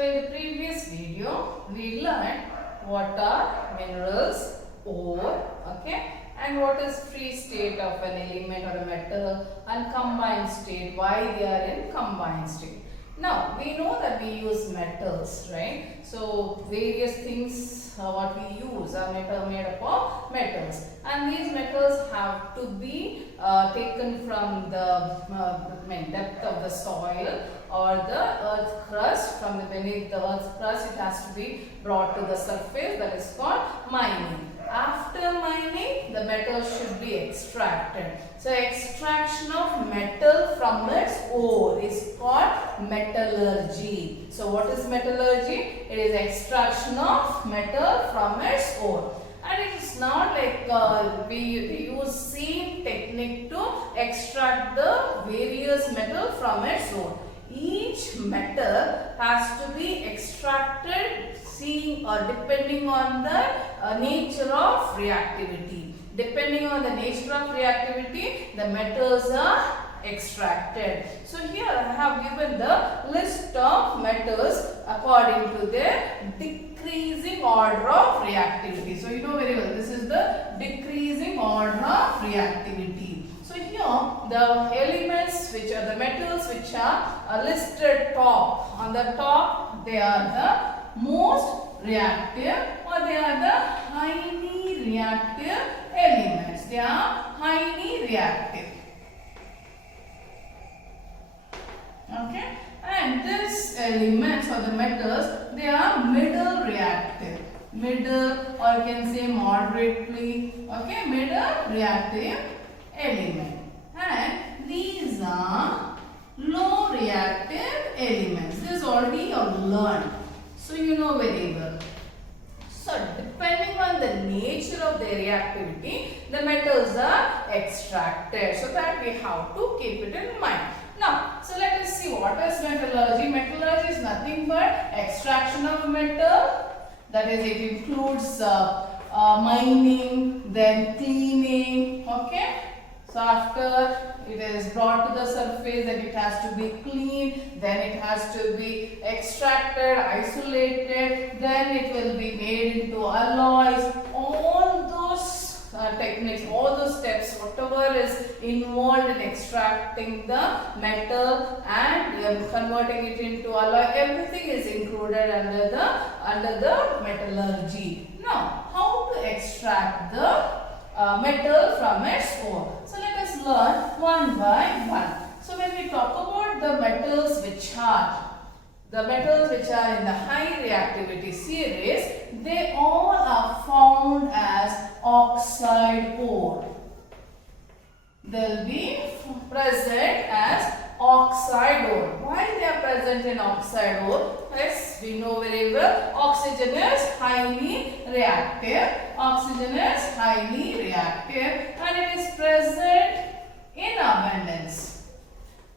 So in the previous video, we learned what are minerals, ore, okay, and what is free state of an element or a metal, and combined state, why they are in combined state. Now, we know that we use metals, right? So, various things what we use are made up of metals, and these metals have to be taken from the depth of the soil or the earth crust. From the beneath the earth crust, it has to be brought to the surface. That is called mining. After mining, the metal should be extracted. So, extraction of metal from its ore is called metallurgy. So, what is metallurgy? It is extraction of metal from its ore. And it is not like we use same technique to extract the various metal from its ore. Each metal has to be extracted seeing or depending on the nature of reactivity. Depending on the nature of reactivity, the metals are extracted. So here I have given the list of metals according to their decreasing order of reactivity. So you know very well, this is the decreasing order of reactivity. So here the elements which are the metals which are listed top. On the top they are the most reactive or they are the highly reactive elements. They are highly reactive. Okay, and these elements or the metals, they are middle reactive. Middle, or you can say moderately, okay, middle reactive element. And these are low reactive elements. This already you have learned. So you know very well. So depending on the nature of their reactivity, the metals are extracted. So that we have to keep it in mind. Now, so let us see what is metallurgy. Metallurgy is nothing but extraction of metal. That is, it includes mining, then cleaning. Okay. So after it is brought to the surface, then it has to be cleaned, then it has to be extracted, isolated, then it will be made into alloys. All those techniques, all those steps, whatever is involved in extracting the metal and converting it into alloy, everything is included under the metallurgy. Now, how to extract the metal from its ore? So let us learn one by one. So when we talk about the metals which are in the high reactivity series, they all are found as oxide ore. They will be present as oxide ore. Why they are present in oxide ore? Yes, we know very well. Oxygen is highly reactive. Oxygen is highly reactive and it is present in abundance.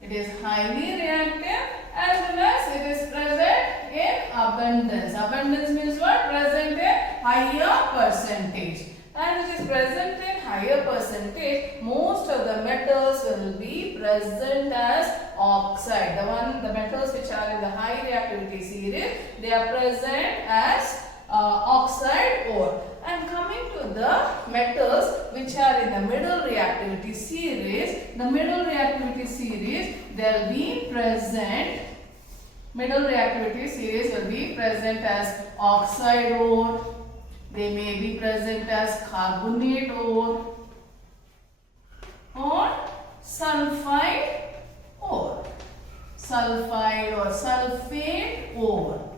It is highly reactive as well as it is present in abundance. Abundance means what? Present in higher percentage. As it is present in higher percentage, most of the metals will be present as oxide. The metals which are in the high reactivity series, they are present as oxide ore. And coming to the metals which are in the middle reactivity series, they will be present. Middle reactivity series will be present as oxide ore. They may be present as carbonate ore or sulfide ore. Sulfide or sulfate ore.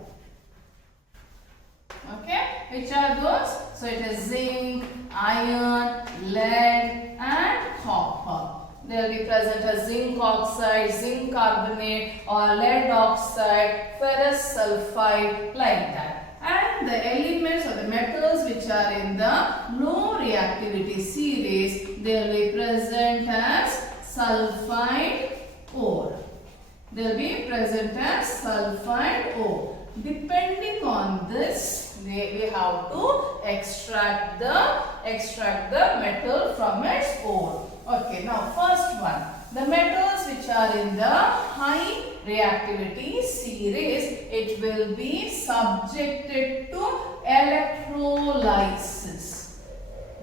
Okay, which are those? So it is zinc, iron, lead and copper. They will be present as zinc oxide, zinc carbonate or lead oxide, ferrous sulfide, like that. And the elements or the metals which are in the low reactivity series, they will be present as sulfide ore. They will be present as sulfide ore. Depending on this, we have to extract the metal from its ore. Okay, now first one, the metals which are in the high reactivity series, it will be subjected to electrolysis.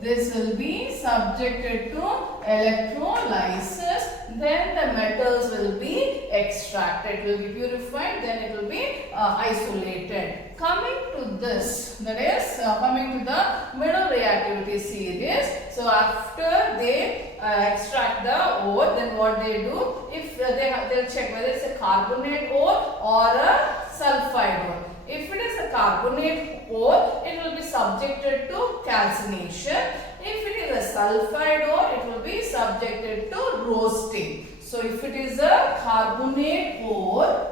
This will be subjected to electrolysis. Then the metals will be extracted. It will be purified. Then it will be isolated. Coming to this, that is coming to the middle reactivity series. So after they extract the ore, then what they do? If they'll check whether it's a carbonate ore or a sulfide ore. If it is a carbonate ore, it will be subjected to calcination. If it is a sulfide ore, it will be subjected to roasting. So if it is a carbonate ore,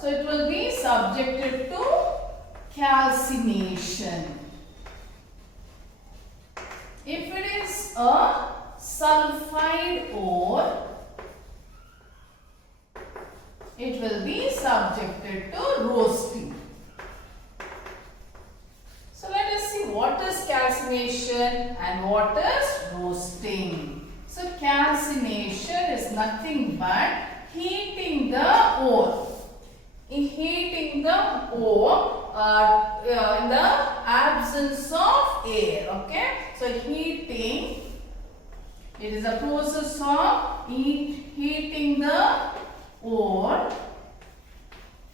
so it will be subjected to calcination. If it is a sulfide ore, it will be subjected to roasting. So let us see what is calcination and what is roasting. So calcination is nothing but heating the ore. In heating the ore in the absence of air. Okay. So heating, it is a process of heating the ore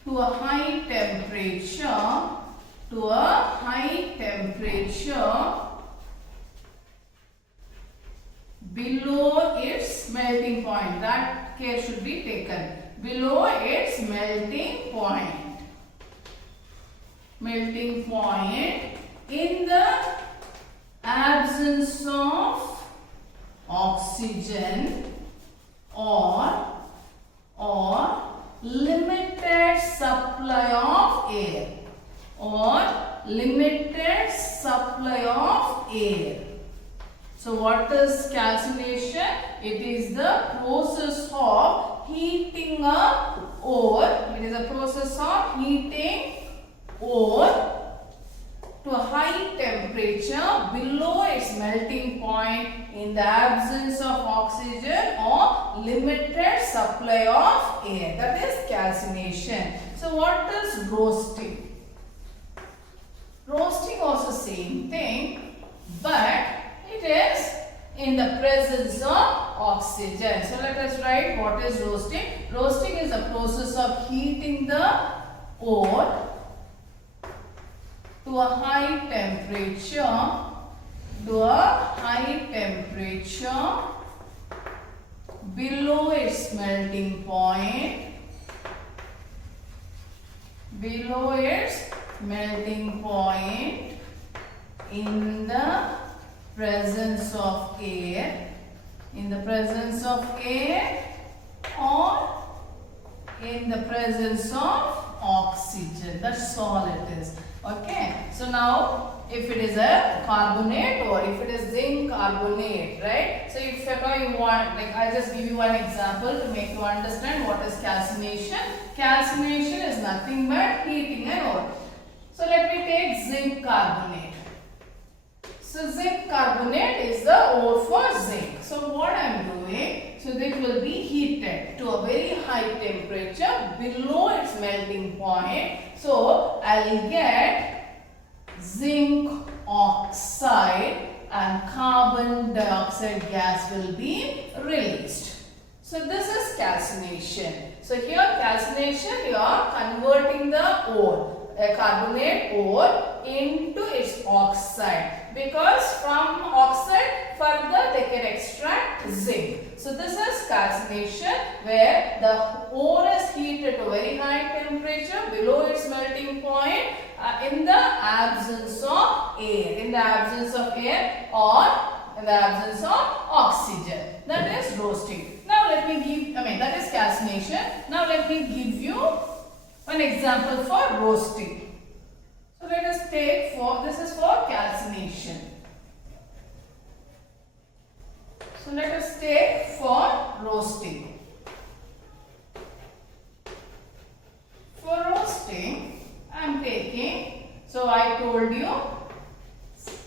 to a high temperature, below its melting point. That care should be taken. Below its melting point. In the absence of oxygen or limited supply of air. So what is calcination? It is the process of heating a ore. It is a process of heating ore to a high temperature below its melting point in the absence of oxygen or limited supply of air. That is calcination. So what is roasting? Roasting also same thing, but it is in the presence of oxygen. So let us write what is roasting. Roasting is the process of heating the ore to a high temperature, below its melting point, in the presence of air, or in the presence of oxygen. That's all it is. Okay. So now if it is a carbonate or if it is zinc carbonate, right? So if at all you want, like I'll just give you one example to make you understand what is calcination. Calcination is nothing but heating an ore. So let me take zinc carbonate. So zinc carbonate is the ore for zinc. So what I am doing, so it will be heated to a very high temperature below its melting point. So I will get zinc oxide and carbon dioxide gas will be released. So this is calcination. So here calcination, you are converting the ore, a carbonate ore, into its oxide, because from oxide further they can extract zinc. So this is calcination, where the ore is heated to very high temperature below its melting point in the absence of air, or in the absence of oxygen. That is roasting. Now let me give, that is calcination. Now let me give you an example for roasting. So let us take this is for calcination. So let us take for roasting. For roasting, I am taking, so I told you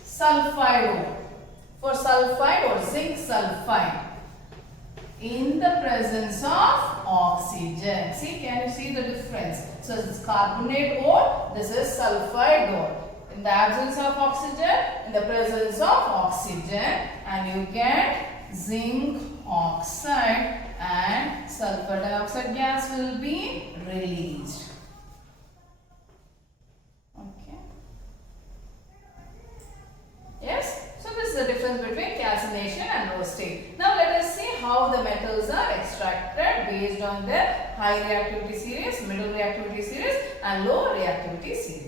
sulfide ore. For sulfide or zinc sulfide. in the presence of oxygen. See, can you see the difference? So this is carbonate ore, this is sulfide ore. In the absence of oxygen, in the presence of oxygen, and you get zinc oxide and sulfur dioxide gas will be released. Okay. Yes. So this is the difference between calcination and roasting. Now let us see how the metals are extracted based on their high reactivity series, middle reactivity series and low reactivity series.